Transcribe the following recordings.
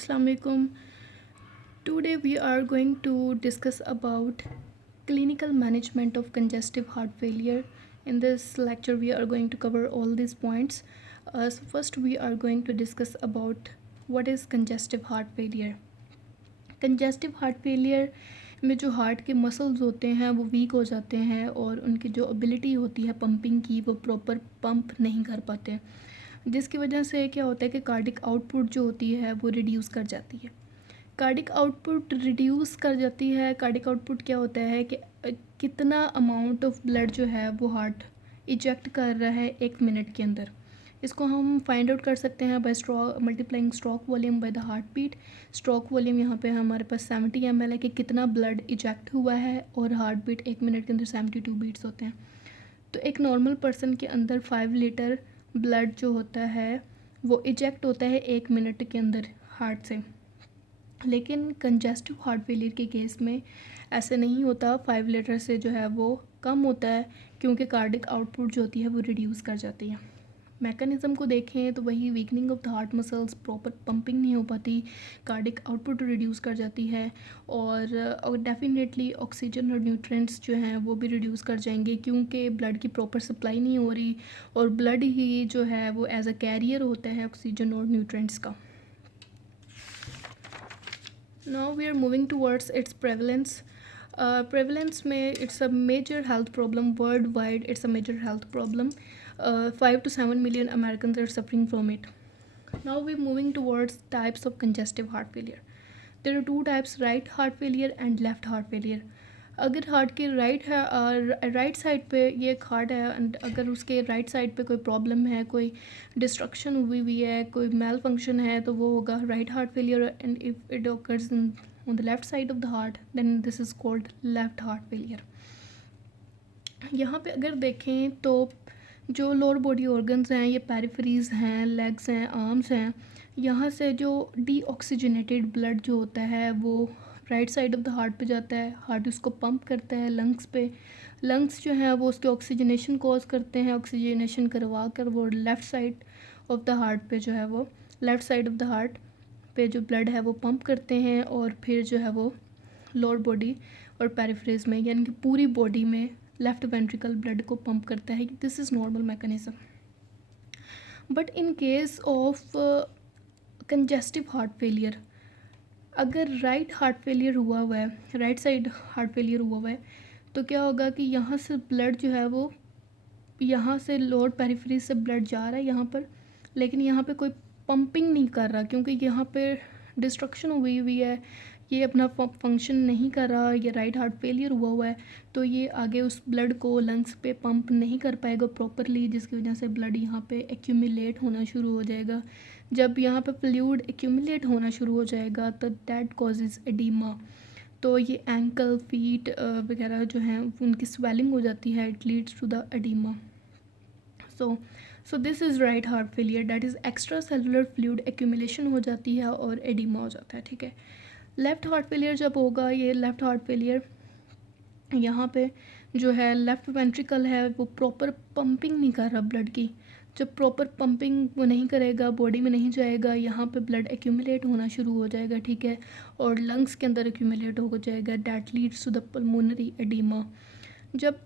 Assalamu alaikum. Today we are going to discuss about clinical management of congestive heart failure. In this lecture we are going to cover all these points. So first we are going to discuss about what is congestive heart failure. Congestive heart failure में जो heart के muscles होते हैं वो week हो जाते हैं और उनकी जो एबिलिटी होती है पंपिंग की वो प्रॉपर पंप नहीं कर पाते, जिसकी वजह से क्या होता है कि कार्डिक आउटपुट जो होती है वो रिड्यूस कर जाती है। कार्डिक आउटपुट रिड्यूस कर जाती है। कार्डिक आउटपुट क्या होता है कि कितना अमाउंट ऑफ ब्लड जो है वो हार्ट इजेक्ट कर रहा है 1 मिनट के अंदर। इसको हम फाइंड आउट कर सकते हैं by multiplying stroke volume by the heart beat. Stroke volume यहाँ पे हमारे पास 70 ml है कि कितना ब्लड इजेक्ट हुआ है, और हार्ट बीट 1 मिनट के अंदर 72 बीट्स होते हैं। तो एक नॉर्मल पर्सन के अंदर 5 लीटर ब्लड जो होता है वो इजेक्ट होता है 1 मिनट के अंदर हार्ट से। लेकिन कंजेस्टिव हार्ट फेलियर के केस में ऐसे नहीं होता, 5 लीटर से जो है वो कम होता है, क्योंकि कार्डिक आउटपुट जो होती है वो रिड्यूस कर जाती है। मैकेनिज़्म को देखें तो वही weakening of the heart muscles, proper pumping नहीं हो पाती, कार्डिक आउटपुट रिड्यूस कर जाती है, और डेफिनेटली ऑक्सीजन और न्यूट्रिएंट्स जो हैं वो भी रिड्यूस कर जाएंगे, क्योंकि ब्लड की प्रॉपर सप्लाई नहीं हो रही, और ब्लड ही जो है वो एज अ कैरियर होता है ऑक्सीजन और न्यूट्रिएंट्स का। Now we are moving towards its prevalence. Prevalence में it's a major health problem worldwide. It's a major health problem. 5 to 7 million Americans are suffering from it. Now we're moving towards types of congestive heart failure. There are two types: right heart failure and left heart failure. अगर heart के right side पे ये एक heart है, and अगर उसके right side पे कोई प्रॉब्लम है, कोई डिस्ट्रक्शन हुई है, कोई मेल फंक्शन है, तो वो होगा right heart failure. And if it occurs on the left side of the heart then this is called left heart failure. यहाँ पे अगर देखें तो जो लोअर बॉडी ऑर्गन्स हैं, ये पेरिफेरीज हैं, लेग्स हैं, आर्म्स हैं, यहाँ से जो डीऑक्सीजनेटेड ब्लड जो होता है वो right side of the heart पे जाता है। हार्ट उसको पंप करता है लंग्स पे। लंग्स जो है वो उसके ऑक्सीजनेशन कॉज करते हैं। ऑक्सीजनेशन करवा कर वो left side of the heart पे जो है वो left side of the heart पे जो ब्लड है वो पंप करते हैं, और फिर जो है वो लोअर बॉडी और पेरिफेरीज में, यानी कि पूरी बॉडी में लेफ्ट वेंट्रिकल ब्लड को पंप करता है। This is normal mechanism. But in case of congestive heart failure, अगर राइट हार्ट फेलियर हुआ हुआ है, राइट साइड हार्ट फेलियर हुआ हुआ है, तो क्या होगा कि यहाँ से ब्लड जो है वो यहाँ से लोअर पेरिफेरी से ब्लड जा रहा है यहाँ पर, लेकिन यहाँ पे कोई पंपिंग नहीं कर रहा, क्योंकि यहाँ पे डिस्ट्रक्शन हुई हुई है, ये अपना फंक्शन नहीं कर रहा, ये राइट हार्ट फेलियर हुआ हुआ है, तो ये आगे उस ब्लड को लंग्स पे पंप नहीं कर पाएगा प्रॉपरली, जिसकी वजह से ब्लड यहाँ पे एक्यूमुलेट होना शुरू हो जाएगा। जब यहाँ पे फ्लूइड एक्यूमुलेट होना शुरू हो जाएगा तो दैट कॉजेज़ एडीमा। तो ये एंकल, फीट वगैरह जो हैं उनकी स्वेलिंग हो जाती है, it leads to the edema. So this is right heart failure, that is extra cellular fluid accumulation हो जाती है और एडीमा हो जाता है, ठीक है। लेफ़्ट हार्ट फेलियर जब होगा, ये लेफ़्ट हार्ट फेलियर यहाँ पे जो है लेफ़्ट वेंट्रिकल है वो प्रॉपर पंपिंग नहीं कर रहा ब्लड की। जब प्रॉपर पंपिंग वो नहीं करेगा, बॉडी में नहीं जाएगा, यहाँ पे ब्लड एक्यूमुलेट होना शुरू हो जाएगा, ठीक है, और लंग्स के अंदर एक्यूमुलेट हो जाएगा, that leads to the pulmonary edema. जब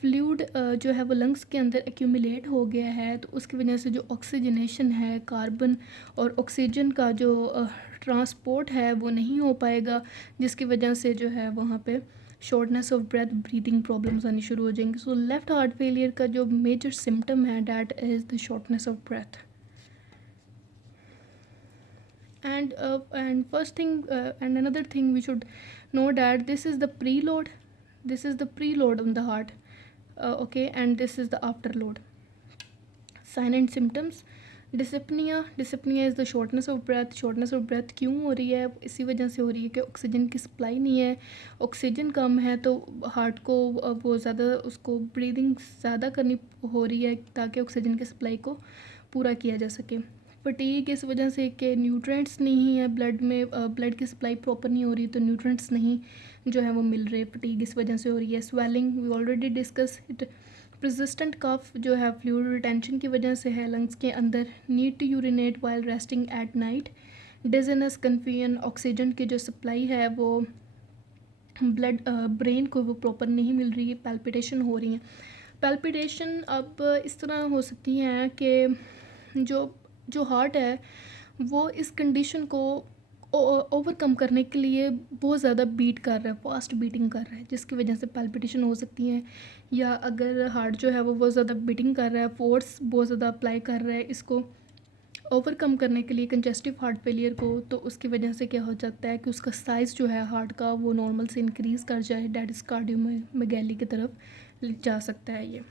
फ्लूइड जो है वो लंग्स के अंदर एक्यूमुलेट हो गया है, तो उसकी वजह से जो ऑक्सीजनेशन है, कार्बन और ऑक्सीजन का जो ट्रांसपोर्ट है वो नहीं हो पाएगा, जिसकी वजह से जो है वहाँ पे shortness of breath, breathing problems आनी शुरू हो जाएंगी। सो लेफ़्ट हार्ट फेलियर का जो मेजर सिम्टम है that is the shortness of breath. And first thing and another thing we should know that this is the preload, this is the preload on the heart, okay, and this is the afterload. Sign and symptoms: dyspnoea is the shortness of breath. Shortness of breath क्यों हो रही है? इसी वजह से हो रही है कि ऑक्सीजन की सप्लाई नहीं है, ऑक्सीजन कम है, तो हार्ट को वो ज़्यादा उसको ब्रीदिंग ज़्यादा करनी हो रही है ताकि ऑक्सीजन की सप्लाई को पूरा किया जा सके। फटीग इस वजह से कि न्यूट्रिएंट्स नहीं है ब्लड में, ब्लड की सप्लाई प्रॉपर नहीं हो रही, तो न्यूट्रिएंट्स नहीं जो है वो मिल रहे, फटीग इस वजह से हो रही है। Swelling we already discuss it. Persistent cough जो है फ्लूइड रिटेंशन की वजह से है लंग्स के अंदर। Need to urinate while resting at night, dizziness, confusion, oxygen की जो सप्लाई है वो ब्लड ब्रेन को वो प्रॉपर नहीं मिल रही है, पैल्पिटेशन हो रही हैं। पैल्पिटेशन अब इस तरह हो सकती हैं कि जो जो हार्ट है वो इस कंडीशन को ओवरकम करने के लिए बहुत ज़्यादा बीट कर रहा है, फास्ट बीटिंग कर रहा है, जिसकी वजह से पैल्पिटेशन हो सकती है। या अगर हार्ट जो है वो बहुत ज़्यादा बीटिंग कर रहा है, फोर्स बहुत ज़्यादा अप्लाई कर रहा है इसको ओवरकम करने के लिए कंजेस्टिव हार्ट फेलियर को, तो उसकी वजह से क्या हो जाता है कि उसका साइज़ जो है हार्ट का वो नॉर्मल से इंक्रीज़ कर जाए, डेट इज़ कार्डियोमेगैली की तरफ जा सकता है ये।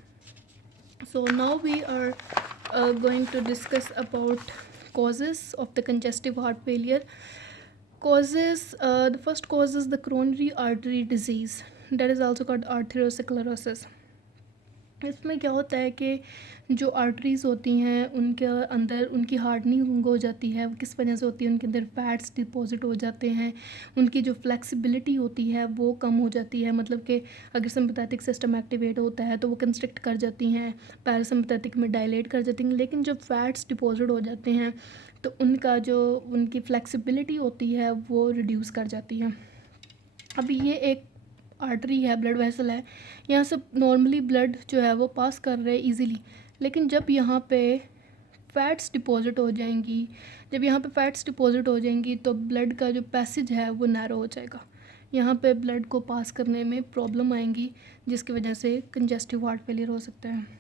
So now we are going to discuss about causes of the congestive heart failure. Causes, the first cause is the coronary artery disease, that is also called arteriosclerosis. इसमें क्या होता है कि जो आर्टरीज़ होती हैं उनके अंदर उनकी हार्डनिंग हो जाती है। वो किस वजह से होती है? उनके अंदर फैट्स डिपॉजिट हो जाते हैं, उनकी जो फ्लेक्सिबिलिटी होती है वो कम हो जाती है। मतलब कि अगर सिंपैथेटिक सिस्टम एक्टिवेट होता है तो वो कंस्ट्रिक्ट कर जाती हैं, पैरासिम्पैथेटिक में डायलेट कर जाती हैं। लेकिन जब फैट्स डिपॉजिट हो जाते हैं तो उनका जो उनकी फ्लेक्सिबिलिटी होती है वो रिड्यूस कर जाती है। अब ये एक आर्टरी है, ब्लड वेसल है, यहाँ से नॉर्मली ब्लड जो है वो पास कर रहे हैं इजीली। लेकिन जब यहाँ पे फैट्स डिपॉजिट हो जाएंगी, जब यहाँ पे फैट्स डिपॉजिट हो जाएंगी तो ब्लड का जो पैसेज है वो नैरो हो जाएगा। यहाँ पे ब्लड को पास करने में प्रॉब्लम आएंगी, जिसकी वजह से कंजेस्टिव हार्ट फेलियर हो सकता है।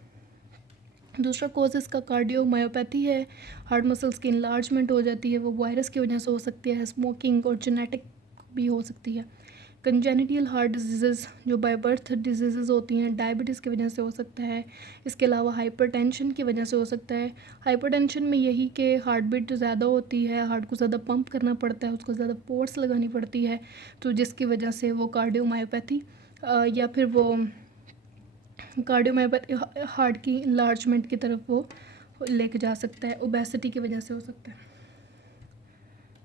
दूसरा कॉज इसका कार्डियोमायोपैथी है, हार्ट मसल्स की इनलार्जमेंट हो जाती है, वो वायरस की वजह से हो सकती है, स्मोकिंग और जेनेटिक भी हो सकती है। कंजेनिटल हार्ट डिजीज़ जो बाय बर्थ डिजीज़ होती हैं, डायबिटीज़ की वजह से हो सकता है। इसके अलावा हाइपरटेंशन की वजह से हो सकता है। हाइपरटेंशन में यही कि हार्ट बीट ज़्यादा होती है, हार्ट को ज़्यादा पंप करना पड़ता है, उसको ज़्यादा फोर्स लगानी पड़ती है, तो जिसकी वजह से वो कार्डियोमायोपैथी या फिर वो कार्डियोमायोपैथी हार्ट की इनलार्जमेंट की तरफ वो लेके जा सकता है। ओबेसिटी की वजह से हो सकता है।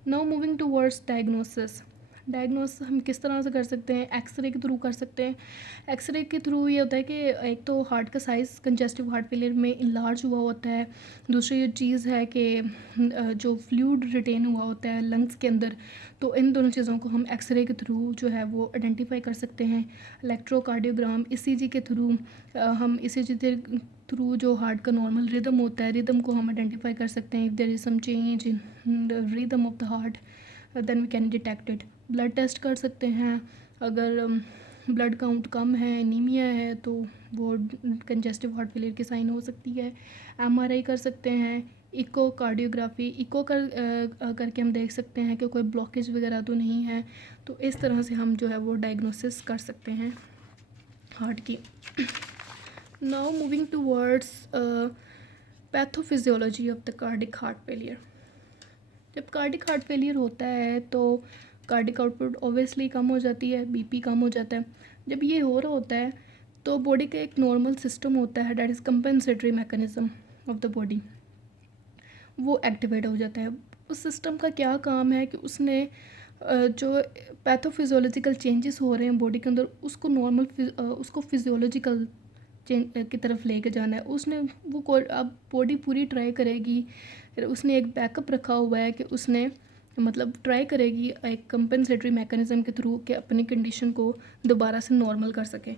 Now moving towards diagnosis. Diagnose हम किस तरह से कर सकते हैं? एक्सरे के थ्रू कर सकते हैं। एक्सरे के थ्रू ये होता है कि एक तो हार्ट का साइज़ कंजेस्टिव हार्ट फेलियर में इनलार्ज हुआ होता है। दूसरी ये चीज़ है कि जो फ्लूइड रिटेन हुआ होता है लंग्स के अंदर, तो इन दोनों चीज़ों को हम एक्सरे के थ्रू जो है वो आइडेंटिफाई कर सकते हैं। इलेक्ट्रोकार्डियोग्राम, ईसीजी के थ्रू हम ईसीजी के थ्रू जो हार्ट का नॉर्मल रिदम होता है, रिदम को हम आइडेंटिफाई कर सकते हैं। If there is some change in the rhythm of the heart then we can detect it. Blood test कर सकते हैं, अगर ब्लड काउंट कम है, एनीमिया है, तो वो कंजेस्टिव हार्ट फेलियर की साइन हो सकती है। एमआरआई कर सकते हैं, इको कार्डियोग्राफी, इको करके हम देख सकते हैं कि कोई ब्लॉकेज वगैरह तो नहीं है। तो इस तरह से हम जो है वो डायग्नोसिस कर सकते हैं हार्ट की। Now moving towards pathophysiology of the cardiac heart failure. जब कार्डिक हार्ट फेलियर होता है तो कार्डिक आउटपुट ऑब्वियसली कम हो जाती है, बीपी कम हो जाता है। जब ये हो रहा होता है तो बॉडी का एक नॉर्मल सिस्टम होता है, that is compensatory mechanism of the body, वो एक्टिवेट हो जाता है। उस सिस्टम का क्या काम है कि उसने जो पैथोफिजियोलॉजिकल चेंजेस हो रहे हैं बॉडी के अंदर उसको उसको फिजियोलॉजिकल चेंज की तरफ लेके जाना है। उसने वो अब बॉडी पूरी ट्राई करेगी, उसने एक बैकअप रखा हुआ है कि उसने मतलब ट्राई करेगी एक कंपेंसेटरी मैकेनिज़्म के थ्रू कि अपनी कंडीशन को दोबारा से नॉर्मल कर सके।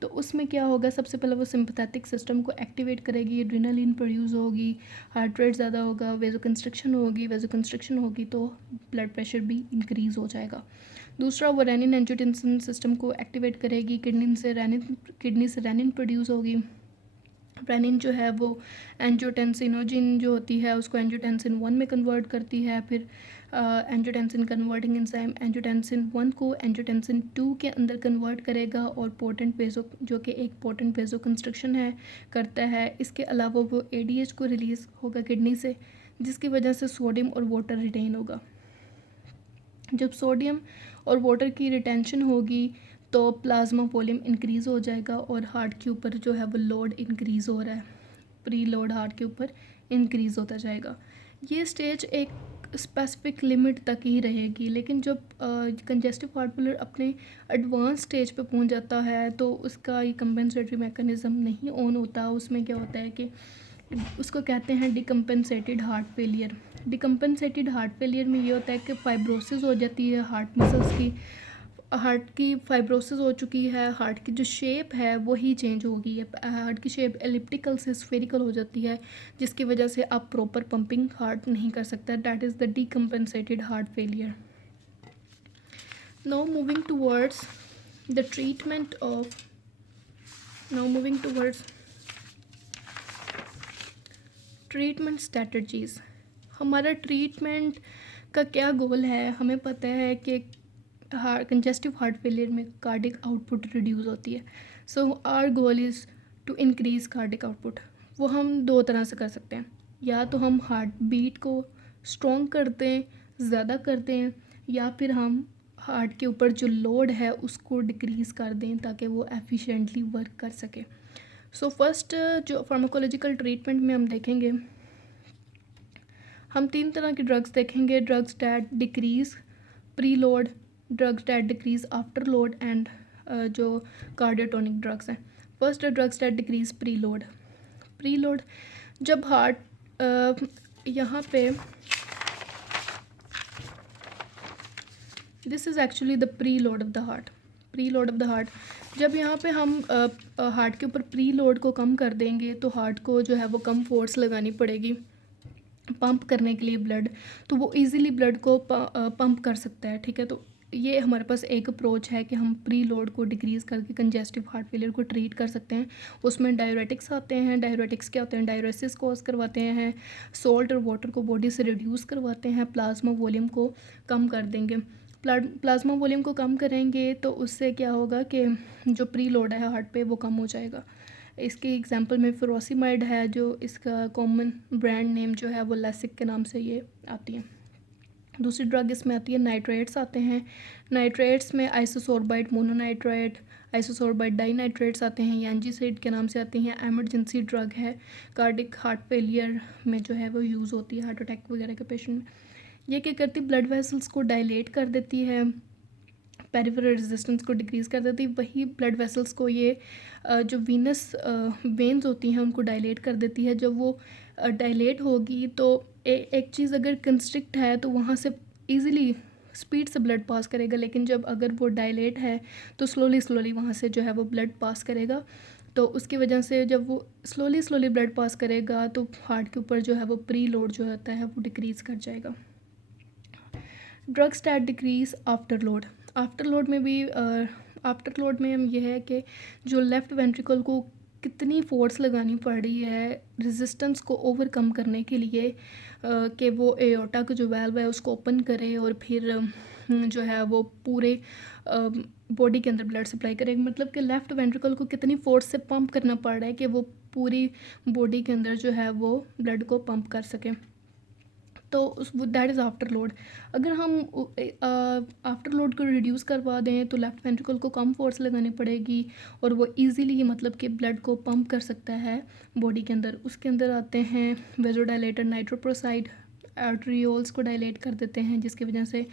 तो उसमें क्या होगा? सबसे पहले वो सिंपैथेटिक सिस्टम को एक्टिवेट करेगी, एड्रेनालिन प्रोड्यूस होगी, हार्ट रेट ज़्यादा होगा, वेजोकंस्ट्रिक्शन होगी तो ब्लड प्रेशर भी इंक्रीज़ हो जाएगा। दूसरा वो रेनिन एंजियोटेंसिन सिस्टम को एक्टिवेट करेगी, किडनी से रेनिन प्रोड्यूस होगी। रेनिन जो है वो एंजियोटेंसिनोजिन जो होती है उसको एंजियोटेंसिन 1 में कन्वर्ट करती है। फिर एंजियोटेंसिन कन्वर्टिंग एंजाइम एंजियोटेंसिन 1 को एंजियोटेंसिन 2 के अंदर कन्वर्ट करेगा और पोटेंट वेजो जो कि एक पोटेंट वेजो कंस्ट्रक्शन है करता है। इसके अलावा वो एडीएच को रिलीज़ होगा किडनी से, जिसकी वजह से सोडियम और वाटर रिटेन होगा। जब सोडियम और वाटर की रिटेंशन होगी तो प्लाज्मा वॉल्यूम इंक्रीज़ हो जाएगा और हार्ट के ऊपर जो है वो लोड इंक्रीज़ हो रहा है, प्री लोड हार्ट के ऊपर इंक्रीज़ होता जाएगा। ये स्टेज एक स्पेसिफिक लिमिट तक ही रहेगी, लेकिन जब कंजेस्टिव हार्ट फेलियर अपने एडवांस स्टेज पे पहुंच जाता है तो उसका ये कंपेंसेटरी मैकेनिज़्म नहीं ऑन होता। उसमें क्या होता है कि उसको कहते हैं डिकम्पेंसेटेड heart failure. Decompensated heart failure में ये होता है कि फाइब्रोसिस हो जाती है हार्ट मसल्स की, हार्ट की फाइब्रोसिस हो चुकी है, हार्ट की जो शेप है वही चेंज हो गई है, हार्ट की शेप एलिप्टिकल से स्फेरिकल हो जाती है, जिसकी वजह से आप प्रॉपर पंपिंग हार्ट नहीं कर सकता। That is the decompensated heart failure. Now moving towards the treatment of now moving towards treatment strategies. हमारा ट्रीटमेंट का क्या गोल है? हमें पता है कि कंजेस्टिव हार्ट फेलियर में कार्डिक आउटपुट रिड्यूस होती है। So our goal is to increase cardiac output. वो हम दो तरह से कर सकते हैं, या तो हम हार्ट बीट को स्ट्रॉन्ग करते हैं, ज़्यादा करते हैं, या फिर हम हार्ट के ऊपर जो लोड है उसको डिक्रीज़ कर दें ताकि वो एफिशिएंटली वर्क कर सके। सो फर्स्ट जो फार्माकोलॉजिकल ट्रीटमेंट में हम देखेंगे, हम 3 तरह की ड्रग्स देखेंगे। Drugs that decrease pre load, drugs that decrease after load, and जो कार्डियोटोनिक ड्रग्स हैं। First drugs that decrease pre load. Pre load जब हार्ट यहाँ पे this is actually the pre load of the heart. Pre load of the heart जब यहाँ पे हम heart के ऊपर प्री लोड को कम कर देंगे तो हार्ट को जो है वो कम फोर्स लगानी पड़ेगी पंप करने के लिए ब्लड, तो वो इजीली ब्लड को पंप कर सकता है। ठीक है, तो ये हमारे पास एक अप्रोच है कि हम प्री लोड को डिक्रीज़ करके कंजेस्टिव हार्ट फेलियर को ट्रीट कर सकते हैं। उसमें डायरेटिक्स आते हैं। डायरेटिक्स क्या होते हैं? डायरेसिस कॉज करवाते हैं, सॉल्ट और वाटर को बॉडी से रिड्यूस करवाते हैं, प्लाज्मा वॉल्यूम को कम कर देंगे। प्लाज्मा वॉल्यूम को कम करेंगे तो उससे क्या होगा कि जो प्री लोड है हार्ट पे वो कम हो जाएगा। इसकी एग्जांपल में फुरोसिमाइड है, जो इसका कॉमन ब्रांड नेम जो है वो लेसिक के नाम से ये आती है। दूसरी ड्रग इसमें आती है नाइट्रेट्स आते हैं। नाइट्रेट्स में आइसोसोर्बाइड मोनोनाइट्रेट, आइसोसोर्बाइड डाइनाइट्रेट्स आते हैं, ये एंजीसाइड के नाम से आती हैं। एमरजेंसी ड्रग है, कार्डिक हार्ट फेलियर में जो है वो यूज़ होती है हार्ट अटैक वगैरह के पेशेंट में। ये क्या करती है? ब्लड वेसल्स को डायलेट कर देती है, पेरिफेरल रेजिस्टेंस को डिक्रीज़ कर देती है। वही ब्लड वेसल्स को ये जो वीनस वेन्स होती हैं उनको डायलेट कर देती है। जब वो डायलेट होगी तो एक चीज़ अगर कंस्ट्रिक्ट है तो वहाँ से इजीली स्पीड से ब्लड पास करेगा, लेकिन जब अगर वो डायलेट है तो स्लोली वहाँ से जो है वो ब्लड पास करेगा। तो उसकी वजह से जब वो स्लोली ब्लड पास करेगा तो हार्ट के ऊपर जो है वो प्री लोड जो होता है वो डिक्रीज़ कर जाएगा। Drugs that decrease after load. After load में भी आफ्टर लोड में हम ये है कि जो लेफ़्ट वेंट्रिकल को कितनी फोर्स लगानी पड़ रही है रेजिस्टेंस को ओवरकम करने के लिए कि वो एओर्टा का जो वाल्व है उसको ओपन करे और फिर जो है वो पूरे बॉडी के अंदर ब्लड सप्लाई करेगा। मतलब कि लेफ़्ट वेंट्रिकल को कितनी फोर्स से पंप करना पड़ रहा है कि वो पूरी बॉडी के अंदर जो है वो ब्लड को पंप कर सके। तो उस दैट इज़ आफ्टर लोड। अगर हम आफ्टर लोड को रिड्यूस करवा दें तो लेफ़्ट वेंट्रिकल को कम फोर्स लगानी पड़ेगी और वो इजीली मतलब कि ब्लड को पंप कर सकता है बॉडी के अंदर। उसके अंदर आते हैं वेजोडाइलेटर नाइट्रोप्रोसाइड, आर्टरियोल्स को डायलेट कर देते हैं, जिसकी वजह से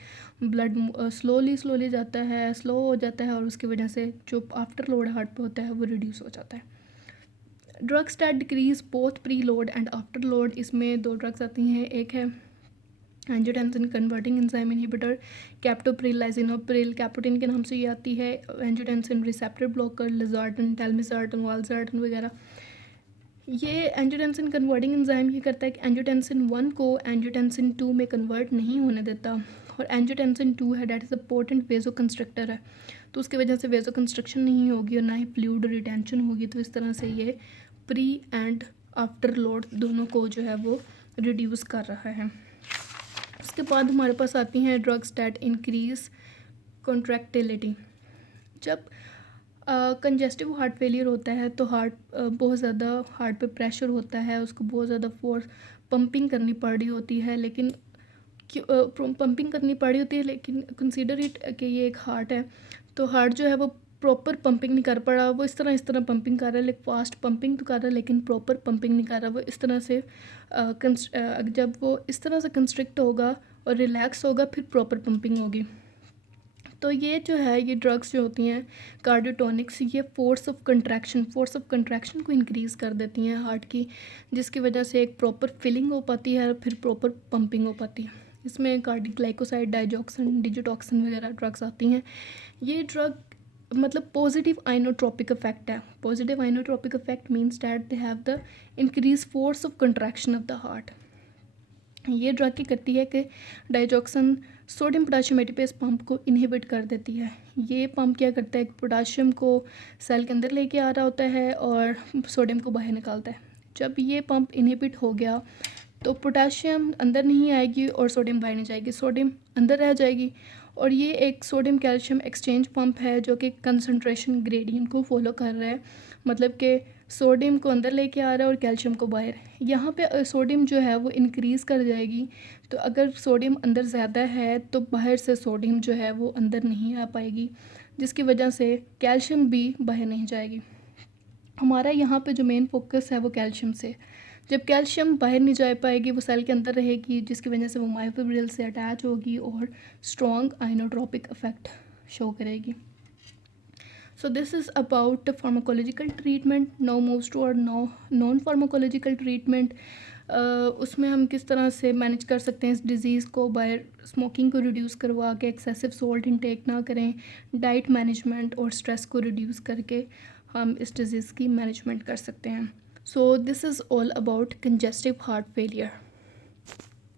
ब्लड स्लोली जाता है, स्लो हो जाता है, और उसकी वजह से जो आफ्टर लोड हार्ट पे होता है वो रिड्यूस हो जाता है। Drugs that decrease both preload and afterload, इसमें 2 ड्रग्स आती हैं। एक है angiotensin converting enzyme inhibitor, captopril, lisinopril, capoten के नाम से ये आती है। Angiotensin receptor blocker, losartan, telmisartan, valsartan वगैरह। ये एंजियोटेंसिन कन्वर्टिंग एंजाइम ये करता है कि एंजियोटेंसिन 1 को एंजियोटेंसिन 2 में कन्वर्ट नहीं होने देता, और एंजियोटेंसिन 2 है that is a potent vasoconstrictor है, तो उसकी वजह से वेजो कंस्ट्रक्शन नहीं होगी और ना ही फ्लूइड रिटेंशन होगी। तो इस तरह से ये प्री एंड आफ्टर लोड दोनों को जो है वो रिड्यूस कर रहा है। उसके बाद हमारे पास आती हैं ड्रग्स दैट इंक्रीज कॉन्ट्रैक्टिलिटी। जब कंजेस्टिव हार्ट फेलियर होता है तो हार्ट बहुत ज़्यादा हार्ट पे प्रेशर होता है, उसको बहुत ज़्यादा फोर्स पंपिंग करनी पड़ रही होती है, लेकिन पंपिंग करनी पड़ी होती है, लेकिन कंसीडर इट कि ये एक हार्ट है, तो हार्ट जो है वो प्रॉपर पंपिंग नहीं कर पा रहा। वो इस तरह पंपिंग कर रहा है, लेकिन फास्ट पंपिंग तो कर रहा है लेकिन प्रॉपर पंपिंग नहीं कर रहा। वो इस तरह से जब वो इस तरह से कंस्ट्रिक्ट होगा और रिलैक्स होगा फिर प्रॉपर पंपिंग होगी। तो ये जो है, ये ड्रग्स जो होती हैं कार्डियोटॉनिक्स, ये फोर्स ऑफ कंट्रैक्शन को इंक्रीज़ कर देती हैं हार्ट की, जिसकी वजह से एक प्रॉपर फिलिंग हो पाती है, फिर प्रॉपर पंपिंग हो पाती है। इसमें कार्डियोग्लाइकोसाइड, डाइजॉक्सन, डिजिटॉक्सिन वगैरह ड्रग्स आती हैं। ये ड्रग मतलब पॉजिटिव आइनोट्रोपिक इफेक्ट है। Positive inotropic effect means that they have the increase force of contraction of the heart. ये ड्रग क्या करती है कि डाइजॉक्सन सोडियम पोटाशियम एटीपेस पंप को इनहिबिट कर देती है। ये पंप क्या करता है, पोटाशियम को सेल के अंदर लेके आ रहा होता है और सोडियम को बाहर निकालता है। जब ये पंप इनहिबिट हो गया तो पोटाशियम अंदर नहीं आएगी और सोडियम बाहर नहीं जाएगी, सोडियम अंदर रह जाएगी। और ये एक सोडियम कैल्शियम एक्सचेंज पंप है जो कि कंसंट्रेशन ग्रेडियंट को फॉलो कर रहा है, मतलब कि सोडियम को अंदर लेके आ रहा है और कैल्शियम को बाहर। यहाँ पे सोडियम जो है वो इंक्रीज़ कर जाएगी, तो अगर सोडियम अंदर ज़्यादा है तो बाहर से सोडियम जो है वो अंदर नहीं आ पाएगी, जिसकी वजह से कैल्शियम भी बाहर नहीं जाएगी। हमारा यहाँ पे जो मेन फोकस है वो कैल्शियम से। जब कैल्शियम बाहर नहीं जा पाएगी, वो सेल के अंदर रहेगी, जिसकी वजह से वो मायोफिब्रिल से अटैच होगी और स्ट्रॉन्ग आइनोट्रोपिक इफेक्ट शो करेगी। So this is about pharmacological treatment. Now moves to और नॉन फार्माकोलॉजिकल ट्रीटमेंट। उसमें हम किस तरह से मैनेज कर सकते हैं इस डिज़ीज़ को, बाय स्मोकिंग को रिड्यूस करवा के, एक्सेसिव सोल्ट इनटेक ना करें, डाइट मैनेजमेंट और स्ट्रेस को रिड्यूस करके हम इस डिज़ीज़ की मैनेजमेंट कर सकते हैं। सो this is all about congestive heart failure.